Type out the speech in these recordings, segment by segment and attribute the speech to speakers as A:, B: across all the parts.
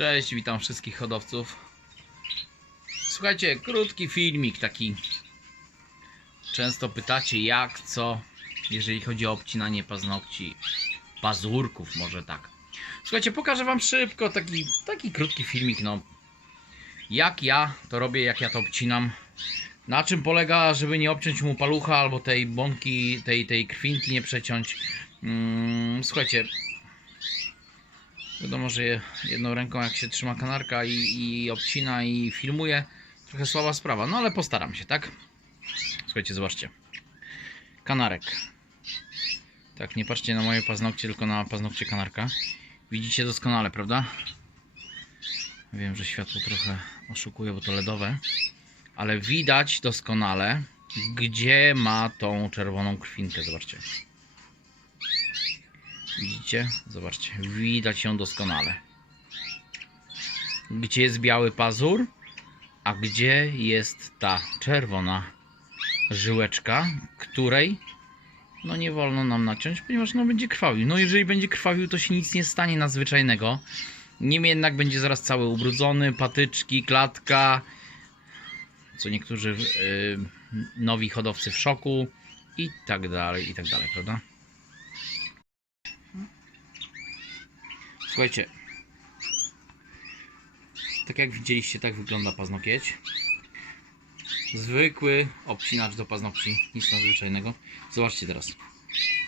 A: Cześć, witam wszystkich hodowców. Słuchajcie, krótki filmik taki. Często pytacie jak, co, jeżeli chodzi o obcinanie paznokci, pazurków, może tak. Słuchajcie, pokażę wam szybko taki, taki krótki filmik, no. Jak ja to robię, jak ja to obcinam. Na czym polega, żeby nie obciąć mu palucha albo tej bąki, tej, tej krwinki nie przeciąć. Mm, słuchajcie, Wiadomo, że je- jedną ręką jak się trzyma kanarka i, i obcina i filmuje, trochę słaba sprawa, no ale postaram się, tak? Słuchajcie, zobaczcie. Kanarek. Tak, nie patrzcie na moje paznokcie, tylko na paznokcie kanarka. Widzicie doskonale, prawda? Wiem, że światło trochę oszukuje, bo to LEDowe. Ale widać doskonale, gdzie ma tą czerwoną krwinkę, zobaczcie. Widzicie? Zobaczcie, widać ją doskonale. Gdzie jest biały pazur, a gdzie jest ta czerwona żyłeczka, której no nie wolno nam naciąć, ponieważ no będzie krwawił. No jeżeli będzie krwawił, to się nic nie stanie nadzwyczajnego. Niemniej jednak będzie zaraz cały ubrudzony, patyczki, klatka, co niektórzy yy, nowi hodowcy w szoku i tak dalej, i tak dalej, prawda? Słuchajcie. Tak jak widzieliście, tak wygląda paznokieć. Zwykły obcinacz do paznokci, nic nadzwyczajnego. Zobaczcie teraz.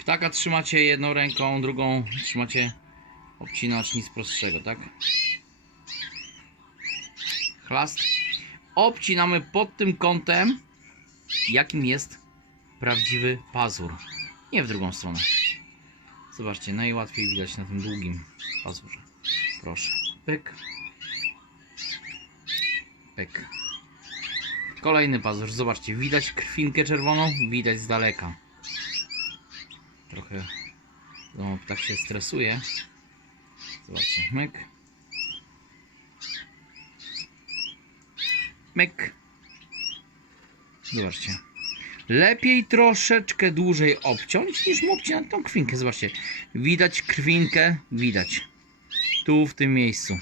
A: Ptaka trzymacie jedną ręką, drugą trzymacie obcinacz, nic prostszego, tak? Chlast. Obcinamy pod tym kątem, jakim jest prawdziwy pazur. Nie w drugą stronę. Zobaczcie, najłatwiej widać na tym długim pazurze. Proszę. Pyk. Pyk. Kolejny pazur. Zobaczcie, widać krwinkę czerwoną? Widać z daleka. Trochę no, tak się stresuje. Zobaczcie, myk. Myk. Zobaczcie. Lepiej troszeczkę dłużej obciąć niż mu obcinać tą krwinkę. Zobaczcie, widać krwinkę, widać. Tu w tym miejscu.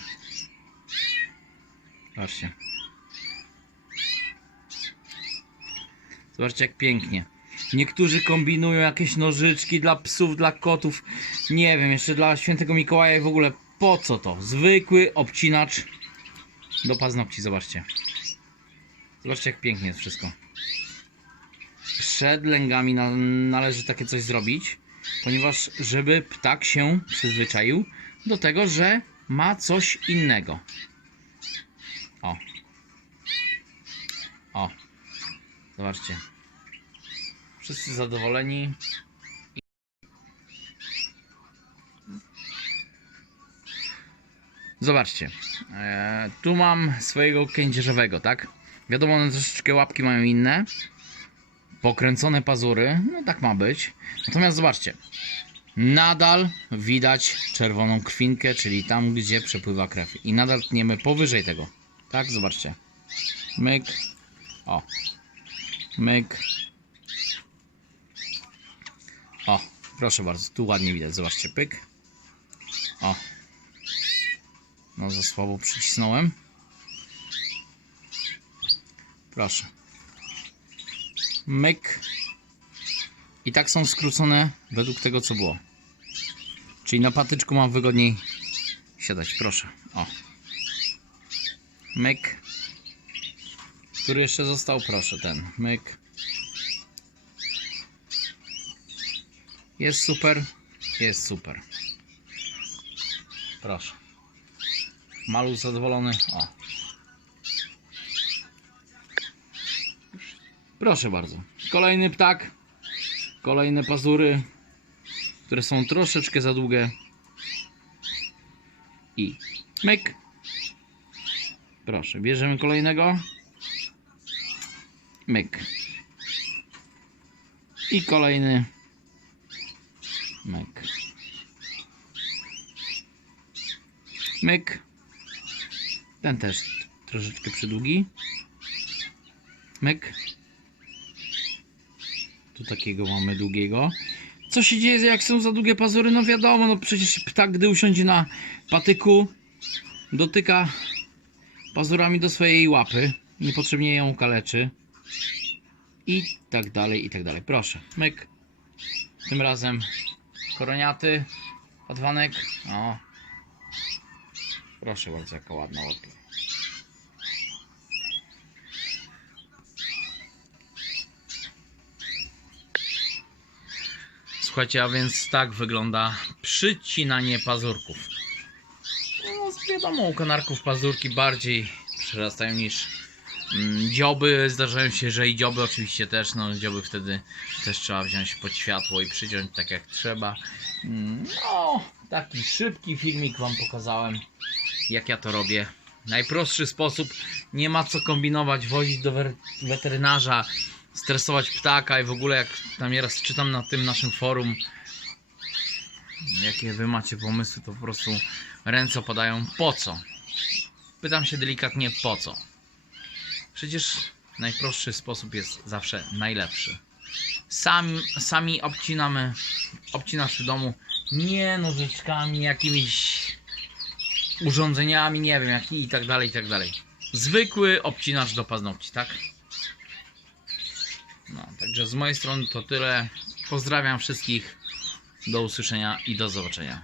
A: Zobaczcie. Zobaczcie jak pięknie. Niektórzy kombinują jakieś nożyczki dla psów, dla kotów. Nie wiem, jeszcze dla świętego Mikołaja i w ogóle po co to? Zwykły obcinacz do paznokci, zobaczcie. Zobaczcie jak pięknie jest wszystko przed lęgami na, należy takie coś zrobić, ponieważ żeby ptak się przyzwyczaił do tego, że ma coś innego. O. O. Zobaczcie. Wszyscy zadowoleni. Zobaczcie. E, tu mam swojego kędzierzowego, tak? Wiadomo, one troszeczkę łapki mają inne pokręcone pazury, no tak ma być. Natomiast zobaczcie, nadal widać czerwoną krwinkę, czyli tam, gdzie przepływa krew. I nadal tniemy powyżej tego. Tak, zobaczcie. Myk. O. Myk. O, proszę bardzo, tu ładnie widać, zobaczcie, pyk. O. No, za słabo przycisnąłem. Proszę myk. I tak są skrócone według tego, co było. Czyli na patyczku mam wygodniej siadać. Proszę. O. Myk. Który jeszcze został? Proszę, ten. Myk. Jest super. Jest super. Proszę. Maluch zadowolony. O. Proszę bardzo. Kolejny ptak. Kolejne pazury, które są troszeczkę za długie. I myk. Proszę, bierzemy kolejnego. Myk. I kolejny. Myk. Myk. Ten też troszeczkę przydługi. Myk. Tu takiego mamy długiego. Co się dzieje, jak są za długie pazury? No wiadomo, no przecież ptak, gdy usiądzie na patyku, dotyka pazurami do swojej łapy, niepotrzebnie ją kaleczy i tak dalej, i tak dalej. Proszę, myk. Tym razem koroniaty, odwanek. O. Proszę bardzo, jaka ładna łapka. Słuchajcie, a więc tak wygląda przycinanie pazurków. No, wiadomo, u kanarków pazurki bardziej przerastają niż mm, dzioby. Zdarzają się, że i dzioby oczywiście też, no dzioby wtedy też trzeba wziąć pod światło i przyciąć tak jak trzeba. Mm, No, taki szybki filmik wam pokazałem, jak ja to robię. Najprostszy sposób, nie ma co kombinować, wozić do weterynarza, stresować ptaka i w ogóle jak tam nieraz czytam na tym naszym forum, jakie wy macie pomysły, to po prostu ręce opadają. Po co? Pytam się delikatnie, po co? Przecież najprostszy sposób jest zawsze najlepszy. Sam, sami obcinamy, obcinasz w domu nie nożyczkami, jakimiś urządzeniami, nie wiem, jaki i tak dalej, i tak dalej. Zwykły obcinacz do paznokci, tak? No, także z mojej strony to tyle. Pozdrawiam wszystkich. Do usłyszenia i do zobaczenia.